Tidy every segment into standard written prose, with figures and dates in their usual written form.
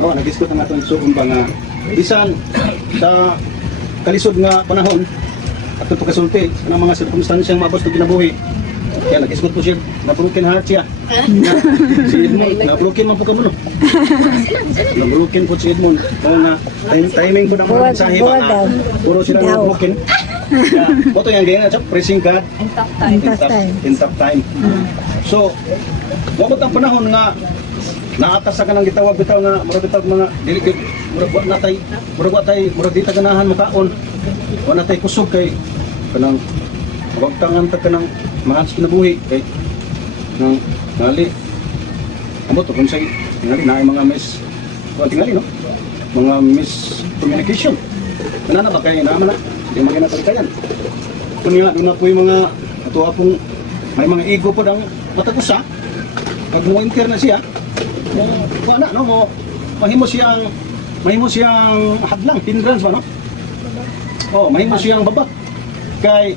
Oh, nag-discuss na nga itong suong ba nga bisan sa kalisod nga panahon at ito kasulti ng mga sirkumstansyang mabos na kinabuhi. Kaya nag-discuss po siya, na-broken heart siya. Si Edmond, na-broken man po ka mo. Na-broken po si Edmond. Kaya na timing po ng mga mensahe ba na puro sila na-broken. Kaya, boto yan ganyan, pressing card. In tough time. So, wabot ang panahon nga naatas ka ng gitawag bitaw nga murag bitaw mga diligid murag natay di ta ganahan makaon wa natay kusog kay kanang wag tangan ta kanang mahas kinabuhi kay nang ngali amo to kung say ngali naay mga tingali no mga miscommunication kanana ba kay naman na di magina talikayan kun nila na po yung mga ato apong may mga ego po dang matagusa pag mo inter na siya mo ana no mo mahimo siyang hadlang hindrance ba no oh mahimo siyang babak kay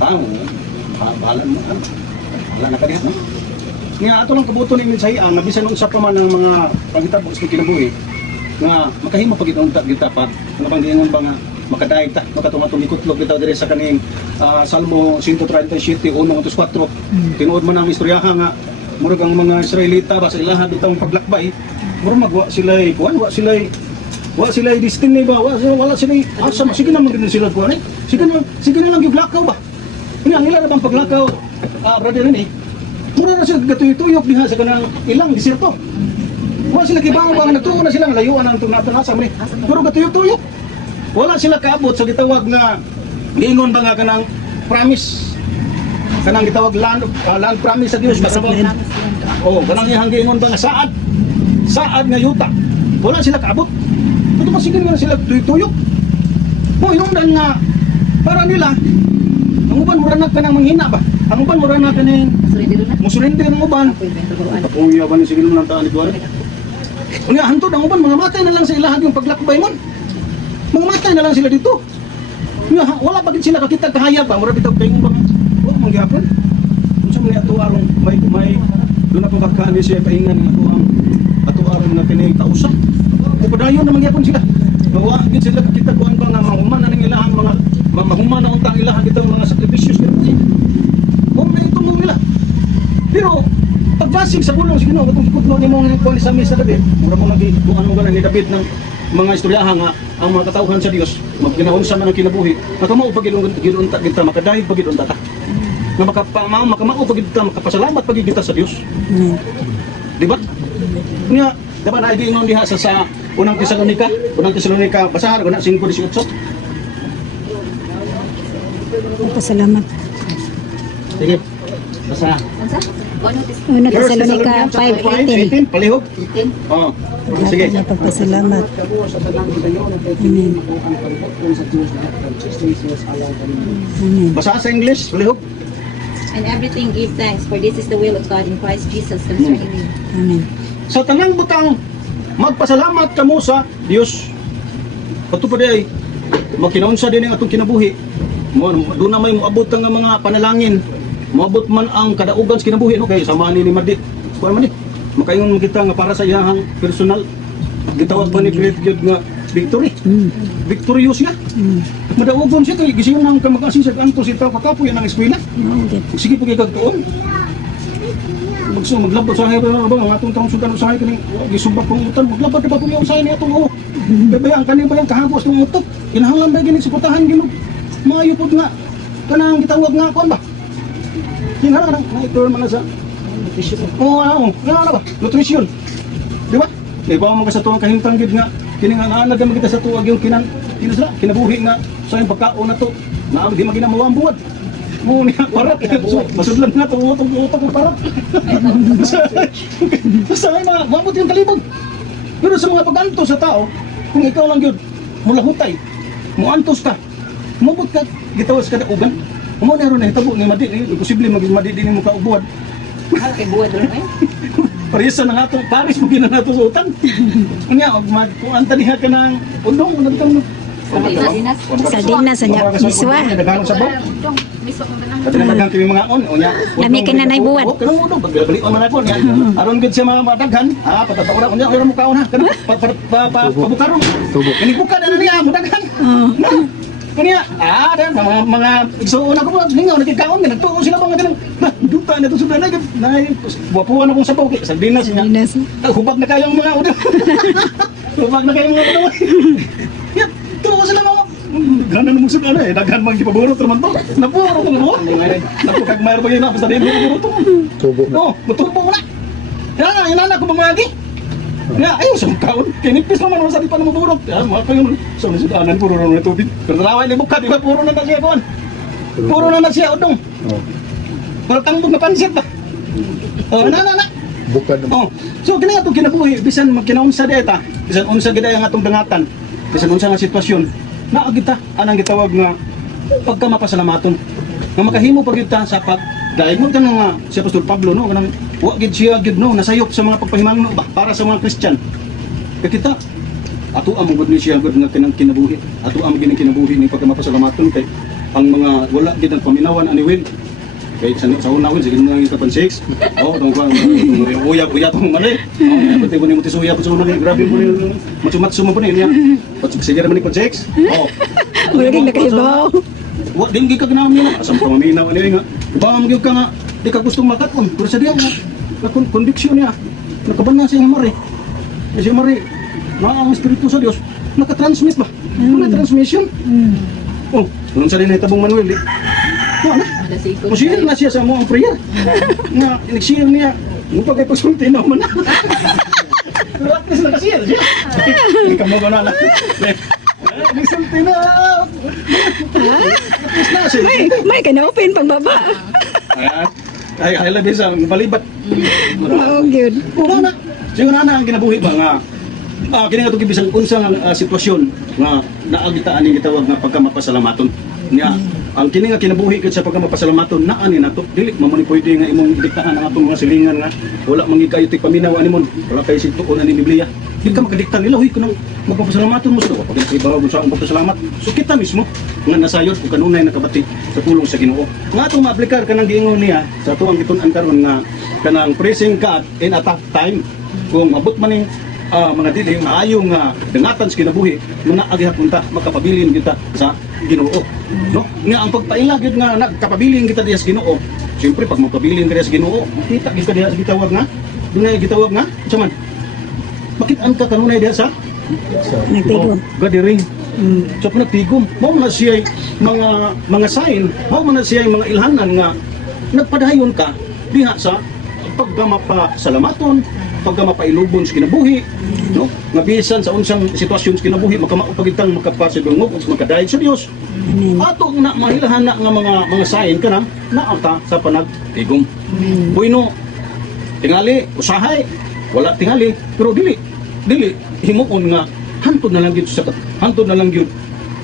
bahala mo wala na kadihat no nga ato lang kabuto ni mensahe ang bisan unsa pa man ang mga panghitabo sa kinabuhi nga makahimo pagid unta kita pa nga panggingon ba nga makadaig ta makatumatulikutlog kita dire sa kaning Salmo 137:1-4 tinuod man ang istoryaha nga murag ang mga Israelita ba sa ilaha bitong paglakbay murag magwa sila wa sila destiny ba wala sila asa sige na magin sila kuan sige na lang giblakaw ba ina ang ila na bang paglakaw brother ni mura na sila gatuyok diha sa kanang ilang diserto wala sila kibaw ba nagtuo na sila layuan ang tunatan asa man pero gatuyok wala sila kaabot sa gitawag nga giingon ba nga kanang promise kanang gitawag land promise sa Dios oh kanang iyang giingon ba nga saad nga yuta wala sila kaabot ito masigil nga sila tuyok mo hinungdan nga para nila ang uban mura na kanang manghina ba ang uban mura na kanang musurrender ang uban kapuya ba ni sigil mo lang taan ito unya hantod ang uban mga matay na lang sa ilahan yung paglakbay mon mga matay na lang sila dito wala pa sila kakita kahayag ba mura bitaw kayo ba oh mangyapon unsa man ato aron may doon ako kakani siya paingan ng ato aron nga kini kausa padayon na mangyapon sila wa gid sila kakita kuan ba nga mahuman na ning ilahang mga mahuman na untang ilahang itong mga sacrificios nila mo na itong nila pero pagbasig sa bulong sige no katong ikutlo nimo nga kuan sa mesa David mura mo lagi kuan mo ni David ng mga istoryaha nga ang mga katawhan sa Dios magkinaunsa man ang kinabuhi nakamo pag gidunta kita makadahig pag gidunta ta nga makamao pag kita makapasalamat pag kita sa Dios di ba nga diba na igingon diha sa unang Tesalonika basahan ko na 5:18 Pasalamat. sige basa Una Tesalonika 5:18. palihog oh sige Pagpasalamat. Amen. basa sa English palihog And everything give thanks, for this is the will of God in Christ Jesus concerning you. Amen. sa tanang butang magpasalamat kamo sa Dios pato pa day magkinaunsa din ang atong kinabuhi mo doon na may moabot ang mga panalangin moabot man ang kadaugan sa kinabuhi no kay sama ni Madit kuan man ni makaingon kita nga para sa iyang personal gitawag pa ni Great God nga victory victorious nga madaugon siya kay gising nang kamag-asin sa kanto si taw pakapoy ang eskwela sige po kay kagtuon maglabot sa hayro ba ang atong taong sudan usahay kini gisubak kong utan maglabot pa po yung usahay ni atong bebayang kani ba yung kahapos ng utok kinahanglan ba gini suportahan gino maayo pud nga kanang gitawag nga kuan ba kinahanglan na ito man sa nutrition nga ba nutrition di ba ibaw man ka sa tuwang kahimtang gid nga kini nga naanad man kita sa tuwag yung kinabuhi nga sa yung pagkaon na to na di magina mawambuad mo niya parat masudlan na to utok ng parat sa may mga mamot yung kalibog pero sa mga pag-antos sa tao kung ikaw lang yun mula hutay mo antos ka umabot ka gitawas ka na ugan mo na ron na hitabo ni Madi posible maging Madi din mo kaubuad Kay buwad ron eh. parisa na nga to Paris mo gina na to sa utang kung anta diha ka ng undong nagtang Sardinas. Sardinas, anya, miswa. Naghanong sabaw. Dong, miso ko ba lang? At nalagang kami mga on, o niya. Lami ka na naibuwat. Oh, kanang udo, bali on man ako niya. Aron gid siya mga daghan. Patataura ko niya, ora mo kaon ha. Kanang pabukaron. Kani buka na niya, daghan. Kaniya, dan mga igsuon ako mga lingaw nakikaon nga nagtuo sila mga kanang duta na to sudan na buwapuan akong sabaw kay sardinas niya. Sardinas. Hubag na kayong mga udo. Hubag na kayong mga udo. Ya, tuo sila mga ganan mo sila eh, daghan man gipaburot naman to. Napuro ko mo. Napukag mayro pa yun na basta din mo to. Tubo na. Oh, betubo na. Ya, inana ko bumagi. Ya, ayun sa kaon. Kinipis naman ako sa di pa na maburot. Ya, mga kayo. So, nasudanan puro na tubig. Pero naraway ni buka, di ba? Puro na siya kuan. Puro na siya udong. Oh. Pero tangbog na pansit ba? Oh, na. Bukad Oh. na. So, kini nga itong kinabuhi. Bisan magkinaunsa deta. Bisan unsa gid ang atong dangatan. Bisan unsa nga sitwasyon. Naagita, anang gitawag nga pagkamapasalamaton. Nga makahimo pag kita sa pag dahil mo tanong nga si Apostol Pablo no kanang wa gid siya gid no nasayop sa mga pagpahimangno ba para sa mga Kristyan. Kaya kita ato ang gud ni siya gud nga kanang kinabuhi. Ato ang gini kinabuhi ni pagkamapasalamaton kay ang mga wala gid ang paminawan ani Will. Kay sa una Will sige nga kapan 6. Oh tong kuan uya tong mali. Oh pati ko ni mutisuya po sa una grabe po ni matsumatsu mo po niya. Pati sige ra man ni 6. Oh. Wala din nakahibaw. Wa din gi ka ganaw niya. Asam pa maminaw ani nga. Ba mo gyud ka nga di ka gustong makaton. Pero sa diya nga conviction niya. Nakaban siya Mari. Si Mari, ang espiritu sa Dios naka-transmit ba? May transmission. Oh, nung sa din tabong Manuel di. Wa na. Posible na siya sa mo ang prayer. Nga inexil niya. Mo pagay pasulti na man. Pero at least nakasiya siya. Ikaw mo na lang. Nagsulti na. At least na siya. May ka-open pang baba. Ay labi sa palibat. Oh, good. Oo na. Siguro na ang kinabuhi ba nga kini nga itong bisang unsang sitwasyon nga naagitaan ni gitawag nga pagkamapasalamaton niya. Ang kini nga kinabuhi kat sa pagkamapasalamaton na ani nato dili mo ni pwede nga imong diktahan ang atong mga silingan nga wala mangi kayo ti paminaw ani mo wala kay sintuon ani Biblia. Di ka makadikta nila huy kunang magpapasalamaton mo sa pag ibaw sa ang pagpasalamat. So kita mismo nga nasayod ug kanunay nakabati sa pulong sa Ginoo. Nga atong maaplikar kanang giingon niya sa ato ang gitun-an karon nga kanang praising God in a tough time. Kung mabot man ning mga dili maayong dangatan sa kinabuhi muna agihapunta makapabilin kita sa Ginoo no nga ang pagpaila gid nga nagkapabilin kita diha sa Ginoo siyempre pag magpabilin ka diha sa Ginoo makita gid ka diha sa gitawag nga dunay gitawag nga unsa man makit-an ka kanunay diha sa Nagtigom. gadiring so kung nagtigom mao man siya mga sign mao man siya mga ilhanan nga nagpadayon ka diha sa pagkamapasalamaton pagkamapailubon sa kinabuhi no nga bisan sa unsang sitwasyon sa kinabuhi makamaupagitang makapasidungog ug makadayeg sa Dios ato na mahilahan na nga mga sign kana naata sa panagtigom bueno tingali usahay wala tingali pero dili himuon nga hantod na lang gyud sa hantod na lang gyud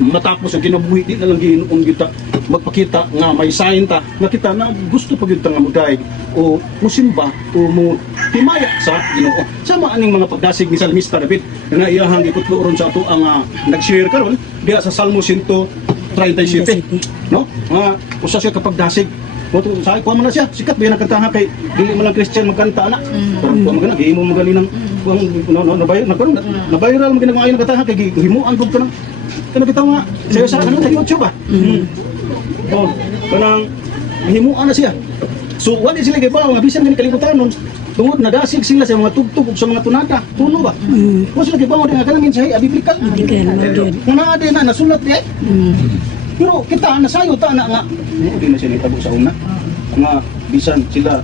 matapos ang kinabuhi di na lang gihinuon kita magpakita nga may sign ta nga kita na gusto pa gyud ta nga muday o musimba o mo himaya sa Ginoo sama aning mga pagdasig ni Salmista David nga iyahang ikutluron sa ato ang nag-share karon diha sa Salmo 137 no nga usa siya kapag dasig Moto sa ko man na siya sikat biya nagkanta kay dili man lang Christian magkanta ana pero ko magana gihimo mo gali nang na viral mo ginang ayon kanta kay himuan gud kanang bitaw nga sayo sa kanang sa YouTube ba oh kanang himuan na siya so wala sila gibaw nga bisan gani kalibutan nun tungod nadasig sila sa mga tugtog ug sa mga tunada tuno ba mo sila gibaw nga kanang mensahe biblikal nga din na nasulat di pero kita nasayo ta na nga di na siya nitabo sa una nga bisan sila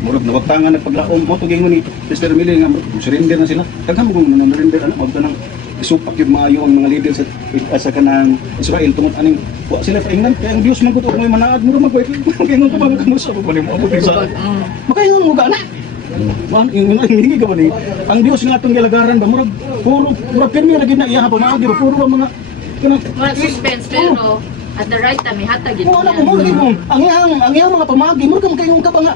murag nawagtangan nagpaglaom mo to gingon ni Sister Emily nga surrender na sila daghang mo na surrender ana magta nang isupak yung maayo ang mga leader sa kanang Israel tungod aning wa sila paingnan kay ang Dios man gud may manaad mo magway gingon ko ba kamusta ko mo abot sa makaingon mo gana man hindi ka ba ni ang Dios nga atong gilagaran ba murag puro pirmi lagi na iya pa maagi puro mga kanang suspense pero at the right time hatag gid. Wala ko mo lagi mo. Ang iyang mga pamagi mo kam kayong ka ba nga.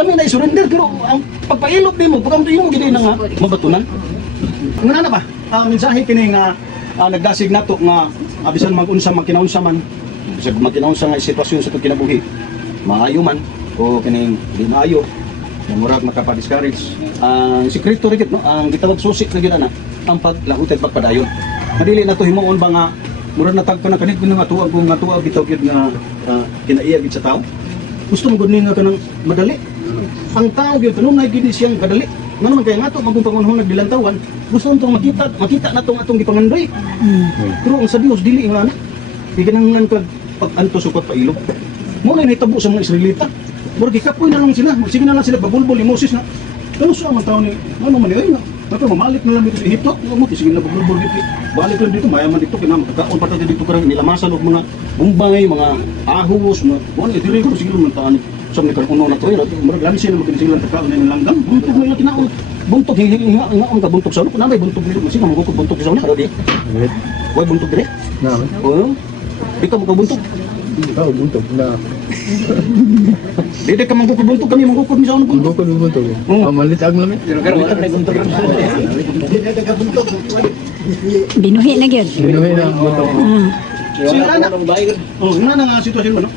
Lami na surrender pero ang pagpailog nimo pagkamto imo gid na nga mabatunan. Ngana na ba? Mensahe kini nga nagdasig nato nga abisan mag-unsa magkinaunsa man bisag magkinaunsa nga sitwasyon sa itong kinabuhi maayo man o kining di maayo na murag makapa-discourage ang sikreto rin no ang gitawag susi na gina na ang paglahuted pagpadayon nadili na to himuon ba nga murag natag ka na kanid ko nga tuwag kung nga tuwag bitaw gyud nga kinaiya gid sa tao gusto mo gud nga kanang madali ang tao gyud kanunay gid siyang kadali nga naman kaya nga to magong pangunahon nagdilantawan gusto nitong makita natong atong gipangandoy pero ang sa Dios dili nga na igananglan kag pag-anto sukat pailog mo na hitabo sa mga Israelita murag gikapoy na lang sila sige na lang sila babulbol ni Moses na ano sa mga tao ni ano man ay nga nato mamalik na lang dito sa Ehipto mo sige na babulbol dito balik lang dito mayaman dito kina magkakaon pa tayo dito karang nilamasan og mga bumbay mga ahos mga mo na dili ko sige man taan sa mga karuno na to murag lami sila magkasilang takaon na langgang buntog na kinaon buntog hinga ang kabuntog sa ulo na may buntog dito sige magukod buntog sa ulo kada di way buntog dire Naman. oh dito mo kabuntog Oo, buntog na. dito ka magkukubuntog kami magukod mi sa ulo buntog Buntog. Mamalit ang lamit. Binuhi na gyud. Binuhi na ang buntog. Sila na. Oh, na nga sitwasyon mo no.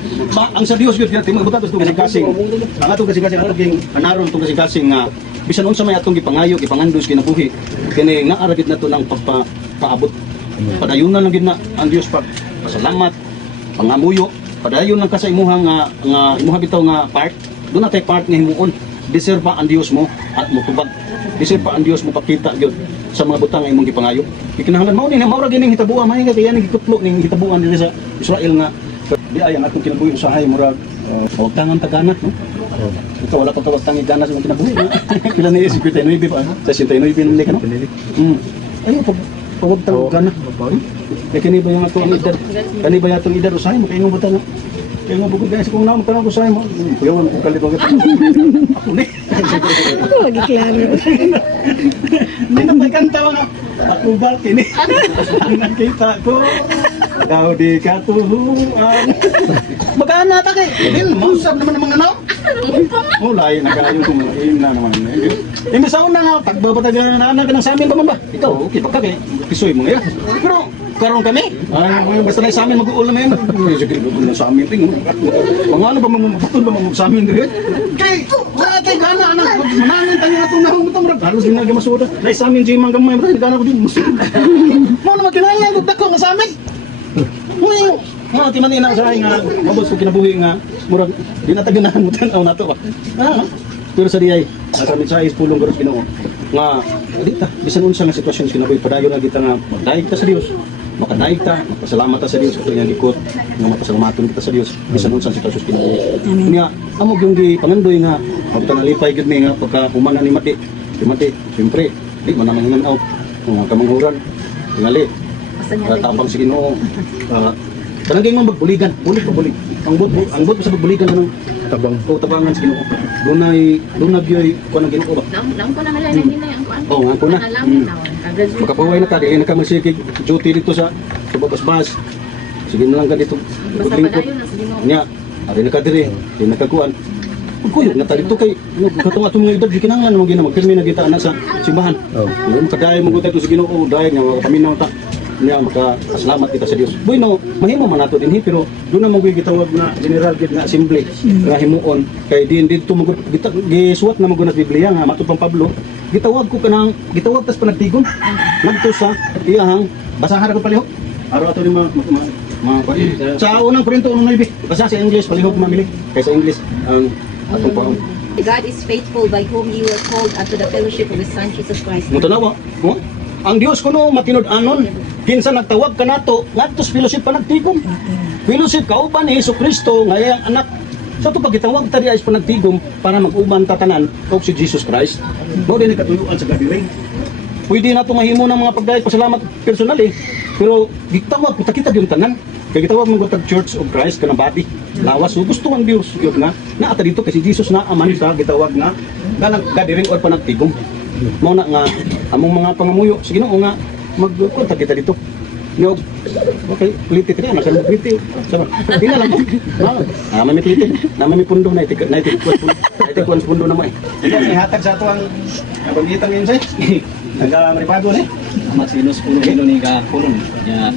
Ang sa Dios gyud kaya magbutat to kasing ang atong kasing atong anaron to kasing nga bisan unsa may atong gipangayo gipangandos kinabuhi kini nga aragit nato ng pagpaabot. Padayunan lang gid na ang Dios pag pasalamat pangamuyo padayon lang ka sa imuha nga imuha bitaw nga part do na tay part nga himuon deserve pa ang Dios mo at mo tubag deserve pa ang Dios mo pakita gyud sa mga butang nga imong gipangayo ikinahanglan mao ni maura gining hitabuan may nga kaya ning gikutlo ning hitabuan diri sa Israel nga di ay ang atong kinabuhi usahay murag huwag tangan tagana no ikaw wala pa tawag tangi ganas mo kinabuhi pila ni 59 pa sa 69 ni ka no ayo pag tawag gana kaya kani ba yung atong edad kani ba atong edad usahay makaingon ba ta kaya nga bugod guys kung naman tanong ko usahay mo kuyawan ko kalibang ako ni Wag iklaro. hindi na may kanta nga ako ba kini ang nakita ko daw di katuhuan magana ta kay din mausap naman ang mga naw oh lain na kayo kung ina naman hindi sa una nga pagbabatagan na anak ng sa amin pa man ba ikaw okay pagka kay pisoy mo ngayon pero karon kami basta na sa amin mag-uul na yun sige na sa amin ting mga ano ba mamapatun ba sa amin dire kay wala tayo gana anak manangin tayo atong nahumutan mo halos din na gamasuda na sa amin jimang gamay mo gana ko din mo na makilala ko dako nga sa amin mo nga timan ina sa nga mabos ko kinabuhi nga murag di na taganahan mo tan nato ba pero sa diay sa amin sa pulong garos Ginoo nga dita bisan unsa nga sitwasyon kinabuhi padayon na kita nga magdaig ta sa Dios makadaig ta magpasalamat ta sa Dios sa inyong likod nga mapasalamaton kita sa Dios bisan unsa sitwasyon kinabuhi nga amo gyung di pangandoy nga magtanalipay gyud mi nga pagka humana ni Mati siyempre di man naman out nga kamanghuran tingali tabang si Ginoo kanang gyud magbuligan bulig ang bot sa magbuligan kanang Tabang. tabangan si Ginoo dunay gyoy kuno Ginoo ba Lang ko na halay na nila ang kuan. oh ang kuna makapaway na ta dili na ka magsikig duty dito sa babas-bas sige na lang ka dito Basta lingkod padayon na sa Ginoo. nya ari na ka diri di na kakuan kuyo na ta dito kay katong atong mga edad di kinahanglan mo gina magpirmi na kita ana sa simbahan mo kadayon mo gutay to sa Ginoo dayon nga paminaw ta niya makasalamat kita sa Dios. Bueno, mahimo man nato dinhi pero do na magwi gitawag na general gid nga assembly nga himuon kay din dito magud gisuwat na magud na Biblia nga matud pang Pablo gitawag ko kanang gitawag tas panagtigon ngadto sa iyang basahan ko palihok araw ato ni mga sa unang Korinto 1:9 basa sa English palihok mamili kay sa English ang atong paon. God is faithful by whom you were called unto the fellowship of His Son Jesus Christ. Mo tanawa, mo? Ang Dios kuno matinud-anon kinsa nagtawag kanato ngadto sa fellowship panagtigom. Fellowship kauban ni Hesukristo nga iyang anak. Sa to pagitawag ta diay sa panagtigom para mag-uban tatanan og si Jesus Christ. Mao din katuyuan sa gathering. Pwede na to mahimo ng mga pagdayeg pasalamat personal pero gitawag kita gyud tanan. Kay gitawag man gutag Church of Christ kana body. Lawas so gusto ang Dios gyud na naata dito kasi Jesus na aman sa gitawag nga gathering or panagtigom. Mao na nga among mga pangamuyo sige Ginoo nga magkontak kita dito. Yo, okay, pliti tira na kan pliti. Sama. Tingala lang. May pliti. May pundo na itikwan pundo na mo. Ito ihatag sa ato ang pagitang insight. Naga maripado ni. Mas sinus puno ni ka puno. Ya.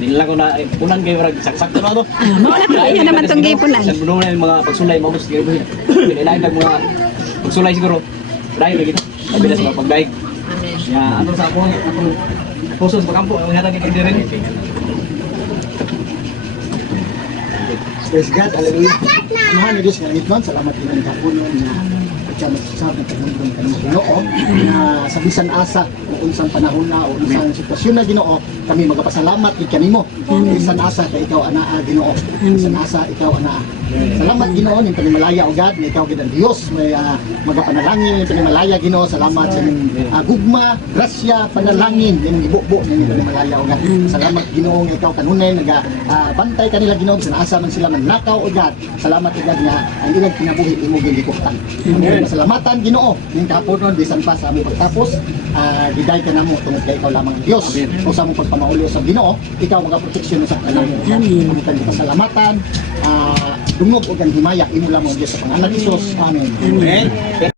Nila ko na punan kayo rag saksak na to. Mawala ko iya naman tong gipunan. Sa puno na yung mga pagsulay mo gusto kayo. Kailangan ng mga pagsulay siguro. Dahil lagi to. Kabila sa pagdaig. Ya, ano sa ako pusos sa kampo ang hatag ni rin. Praise God, hallelujah. Mahal na Diyos nga ngitnon, salamat din ang kapunon na pagkamasasab ng pagmundong kanong Ginoo na sa bisan asa o unsang panahon na o unsang sitwasyon na Ginoo, kami magapasalamat gid kanimo. Bisan asa kay ikaw anaa Ginoo. Bisan asa ikaw anaa. Salamat Ginoo ning panimalaya o God, na ikaw gid ang Dios may magapanalangin panimalaya Ginoo. Salamat sa inyong gugma, grasya, panalangin ning ibubo ning panimalaya o God. Salamat Ginoo nga ikaw kanunay bantay kanila Ginoo bisan asa man sila magnakaw o God. Salamat o God nga ang ilang kinabuhi imo gilikutan. Salamatan Ginoo ning kapunon bisan pa sa among pagtapos giday ka namo tungod kay ikaw lamang ang Dios. O sa among pagpamauli sa Ginoo, ikaw magaproteksyon sa kanamo. Amen. Amin. Pasalamatan dungog og ang himaya imo lamang Dios sa pangalan ni Jesus. Amen. Amen.